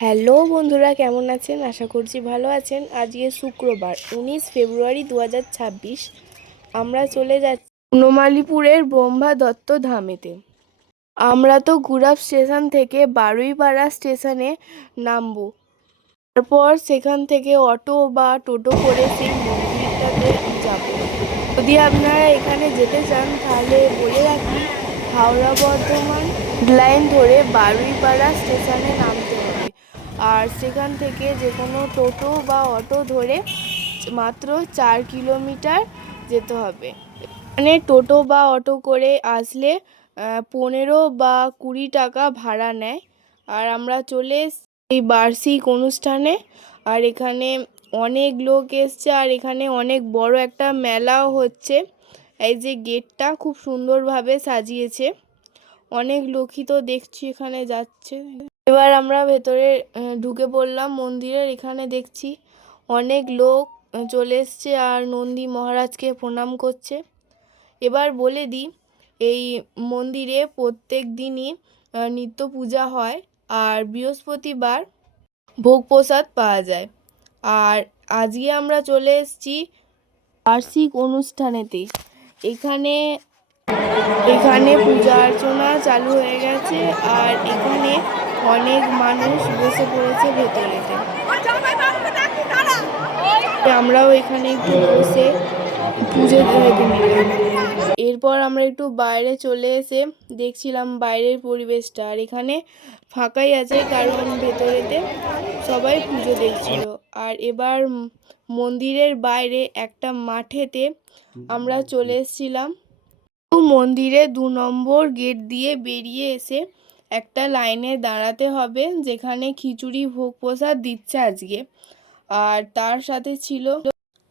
Hello বন্ধুরা, কেমন আছেন? আশা করছি ভালো আছেন। আজকে শুক্রবার 19 ফেব্রুয়ারি 2026। আমরা চলে যাচ্ছি বনমালীপুরের ব্রহ্মা দত্ত ধামেতে। আমরা তো গুরাব স্টেশন থেকে বারুইপাড়া স্টেশনে নামবো। তারপর সেখান থেকে অটো বা টোটো করে সেই মন্দিরটাতে যাব। যদি আপনারা এখানে যেতে চান তাহলে বলে রাখি, হাওড়া বর্ধমান লাইন ধরে বারুইপাড়া স্টেশনে নামতে হবে। আর সেখান থেকে যে কোনো টোটো বা অটো ধরে মাত্র 4 কিলোমিটার যেতে হবে। এখানে টোটো বা অটো করে আসলে 15 বা 20 টাকা ভাড়া নেয়। আর আমরা চলে এসেছি এই বার্ষিক অনুষ্ঠানে। আর এখানে অনেক লোক এসছে, আর এখানে অনেক বড় একটা মেলাও হচ্ছে। এই যে গেটটা খুব সুন্দরভাবে সাজিয়েছে, অনেক লোকই তো দেখছি এখানে যাচ্ছে। এবার আমরা ভেতরে ঢুকে পড়লাম মন্দিরের। এখানে দেখছি অনেক লোক চলে এসছে আর নন্দী মহারাজকে প্রণাম করছে। এবার বলে দিই, এই মন্দিরে প্রত্যেক দিনই নিত্য পূজা হয়, আর বৃহস্পতিবার ভোগ প্রসাদ পাওয়া যায়। আর আজকে আমরা চলে এসেছি বার্ষিক অনুষ্ঠানেতে। এখানে এখানে পূজা অর্চনা চালু হয়ে গেছে, আর এখানে অনেক মানুষ বসে পড়েছে ভেতরেতে। আমরাও এখানে একটু বসে পুজো দেখে নিলাম। এরপর আমরা একটু বাইরে চলে এসে দেখছিলাম বাইরের পরিবেশটা। আর এখানে ফাঁকাই আছে, কারণ ভেতরেতে সবাই পুজো দেখছিল। আর এবার মন্দিরের বাইরে একটা মাঠেতে আমরা চলে এসেছিলাম। মন্দিরে 2 নম্বর গেট দিয়ে বেরিয়ে এসে একটা লাইনে দাঁড়াতে হবে, যেখানে খিচুড়ি ভোগ প্রসাদ দিচ্ছে আজকে। আর তার সাথে ছিল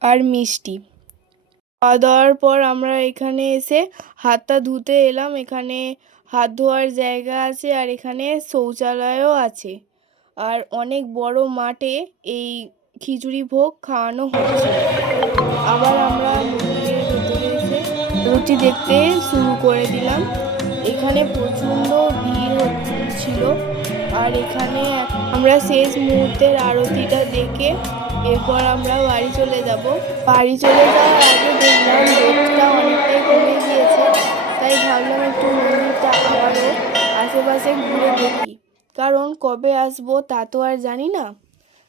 আর মিষ্টি। খাওয়া দাওয়ার পর আমরা এখানে এসে হাতটা ধুতে এলাম। এখানে হাত ধোয়ার জায়গা আছে, আর এখানে শৌচালয়ও আছে। আর অনেক বড় মাঠে এই খিচুড়ি ভোগ খাওয়ানো হচ্ছে। আবার আমরা মন্দিরের ভেতরে এসে রুটি দেখতে শুরু করে দিলাম। এখানে প্রচণ্ড ভিড় হচ্ছিল। আর এখানে আমরা শেষ মুহূর্তের আরতিটা দেখে এরপর আমরা বাড়ি চলে যাব। বাড়ি চলে যাওয়ার আগে দেখলাম রোদটা অনেকটাই কমে গিয়েছে, তাই ভাবলাম একটু মন্দিরটা আবারও আশেপাশে ঘুরে দেখি, কারণ কবে আসবো তা তো আর জানি না।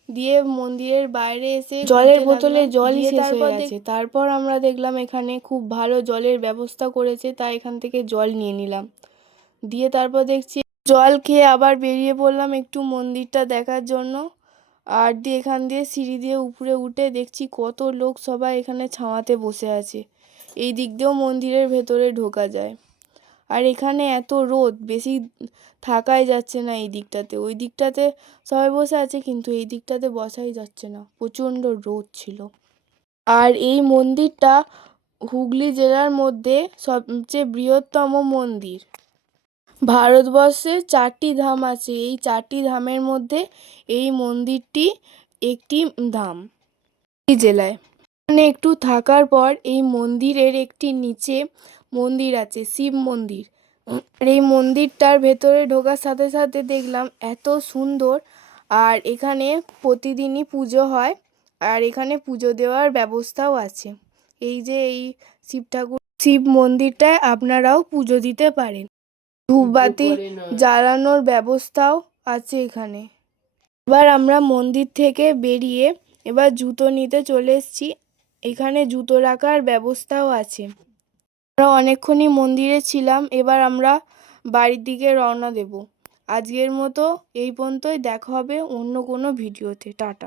দিয়ে মন্দিরের বাইরে এসে জলের বোতলে জলই শেষ হয়ে গেছে। তারপর আমরা দেখলাম এখানে খুব ভালো জলের ব্যবস্থা করেছে, তাই এখান থেকে জল নিয়ে নিলাম। দিয়ে তারপর দেখছি জল খেয়ে আবার বেরিয়ে পড়লাম একটু মন্দিরটা দেখার জন্য। আর দিয়ে এখান দিয়ে সিঁড়ি দিয়ে উপরে উঠে দেখছি কত লোক সবাই এখানে ছাওয়াতে বসে আছে। এই দিক দিয়েও মন্দিরের ভেতরে ঢোকা যায়। আর এখানে এত রোদ, বেশি থাকাই যাচ্ছে না এই দিকটাতে। ওই দিকটাতে সবাই বসে আছে, কিন্তু এই দিকটাতে বসাই যাচ্ছে না, প্রচণ্ড রোদ ছিল। আর এই মন্দিরটা হুগলি জেলার মধ্যে সবচেয়ে বৃহত্তম মন্দির। ভারতবর্ষে 4টি ধাম আছে, এই 4টি ধামের মধ্যে এই মন্দিরটি একটি ধাম এই জেলায়। এখানে একটু থাকার পর এই মন্দিরের একটি নিচে মন্দির আছে, শিব মন্দির। আর এই মন্দিরটার ভেতরে ঢোকার সাথে সাথে দেখলাম এত সুন্দর। আর এখানে প্রতিদিনই পুজো হয়, আর এখানে পুজো দেওয়ার ব্যবস্থাও আছে। এই যে এই শিব মন্দিরটায় আপনারাও পুজো দিতে পারেন। ধূপবাতি জ্বালানোর ব্যবস্থাও আছে এখানে। এবার আমরা মন্দির থেকে বেরিয়ে এবার জুতো নিতে চলে এসেছি। এখানে জুতো রাখার ব্যবস্থাও আছে। আমরা অনেকক্ষণই মন্দিরে ছিলাম, এবার আমরা বাড়ির দিকে রওনা দেব। আজকের মতো এই পর্যন্তই, দেখা হবে অন্য কোনো ভিডিওতে। টাটা।